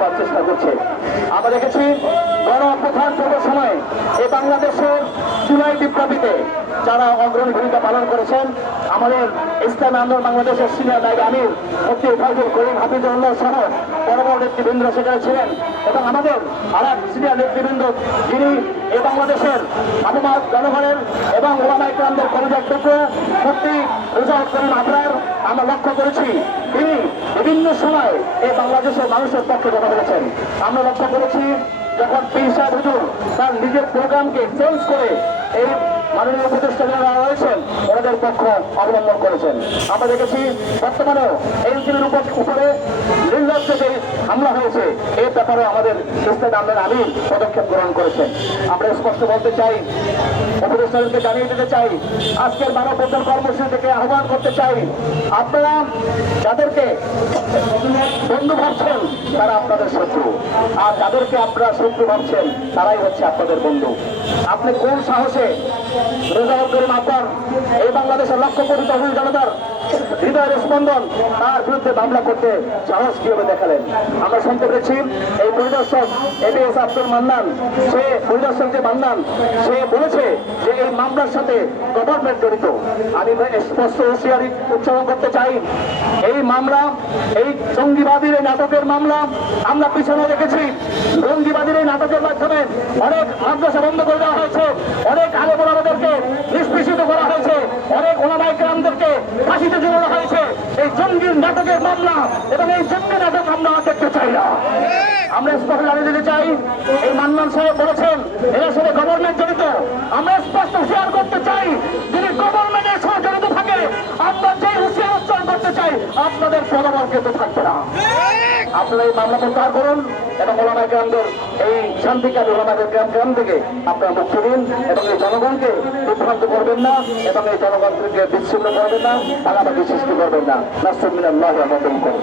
করার চেষ্টা করছে। আমরা দেখেছি গণ অভ্যুত্থান পূর্ব সময়ে এই বাংলাদেশের জুলাই বিপ্লবীতে যারা অগ্রণী ভূমিকা পালন করেছেন, আমাদের ইসলামী আন্দোলন বাংলাদেশের সিনিয়র নায়েবে আমির মুফতি ফয়জুল করিম হাফিজুল্লাহ সহ বড় বড় নেতৃবৃন্দ সেখানে ছিলেন এবং আমাদের আর এক সিনিয়র নেতৃবৃন্দ যিনি এই বাংলাদেশের আবহাওয়া জনগণের এবং ওলামায়ে কেরামদের কলিজার টুকরো মুফতি রেজাউল করিম আবরার আমরা লক্ষ্য করেছি তিনি বিভিন্ন সময় এই বাংলাদেশের মানুষের পক্ষে কথা বলেছেন। আমরা লক্ষ্য করেছি যখন পীর সাহেব হুজুর তার নিজের প্রোগ্রামকে চেঞ্জ করে এই মাননীয় উপদেষ্টা যারা রয়েছেন ওনাদের পক্ষ অবলম্বন করেছেন। আমরা দেখেছি বর্তমানেও এনসিপির উপরে নির্লজ্জ যে হামলা হয়েছে এই ব্যাপারে আমাদের ইসলামী আন্দোলন আমির পদক্ষেপ গ্রহণ করেছেন। আমরা স্পষ্ট বলতে চাই, উপদেষ্টাদেরকে জানিয়ে দিতে চাই, আজকের মানববন্ধন কর্মসূচি থেকে আহ্বান করতে চাই, আপনারা যাদেরকে বন্ধু ভাবছেন তারা আপনাদের শত্রু, আর যাদেরকে আপনারা শত্রু ভাবছেন তারাই হচ্ছে আপনাদের বন্ধু। আপনি কোন সাহসে রেজাউল করিম আবরার এই বাংলাদেশের লক্ষ কোটি তরুণ জনতার হৃদয়ের স্পন্দন তার বিরুদ্ধে মামলা করতে সাহস কিভাবে দেখালেন? আমরা শুনতে পেরেছি এই পরিদর্শক এবিএস আব্দুল মান্নান, সে পরিদর্শক যে মান্নান সে বলেছে যে এই মামলার সাথে গভর্নমেন্ট জড়িত। আমি স্পষ্ট হুঁশিয়ারি উচ্চারণ করতে চাই, এই মামলা এই জঙ্গিবাদীর এই নাটকের মামলা আমরা পিছনে রেখেছি। জঙ্গিবাদীর এই নাটকের মাধ্যমে অনেক মাদ্রাসা বন্ধ করে দেওয়া হয়েছে, অনেক আলেম ওলামাদেরকে নিষ্পেষিত করা হয়েছে, অনেক ওলামায়ে কেরামদেরকে ফাঁসিতে ঝুলানো হয়েছে। এই জঙ্গির নাটকের মামলা এবং এই জঙ্গি নাটক আমরা দেখতে চাই না। আমরা স্পষ্ট জানিয়ে দিতে চাই, এই মান্নান সাহেব বলেছেন এর সাথে গভর্নমেন্ট জড়িত। আমরা স্পষ্ট হুঁশিয়ার করতে চাই, যদি গভর্নমেন্টের সাথে জড়িত থাকে আমরা যে হুঁশিয়ার উচ্চারণ করতে চাই আপনাদের পদবল কিন্তু থাকবে না। আপনারা এই মামলা প্রত্যাহার করুন এবং ওলামায়ে কেরামদের এই শান্তিকামী ওলামায়ে কেরাম থেকে আপনারা মুক্তি দিন এবং এই জনগণকে বিভ্রান্ত করবেন না এবং এই জনগণকে বিচ্ছিন্ন করবেন না, তারা সৃষ্টি করবেন না। নাসরুল মিনাল্লাহি ওয়া ফাতহুন করুন।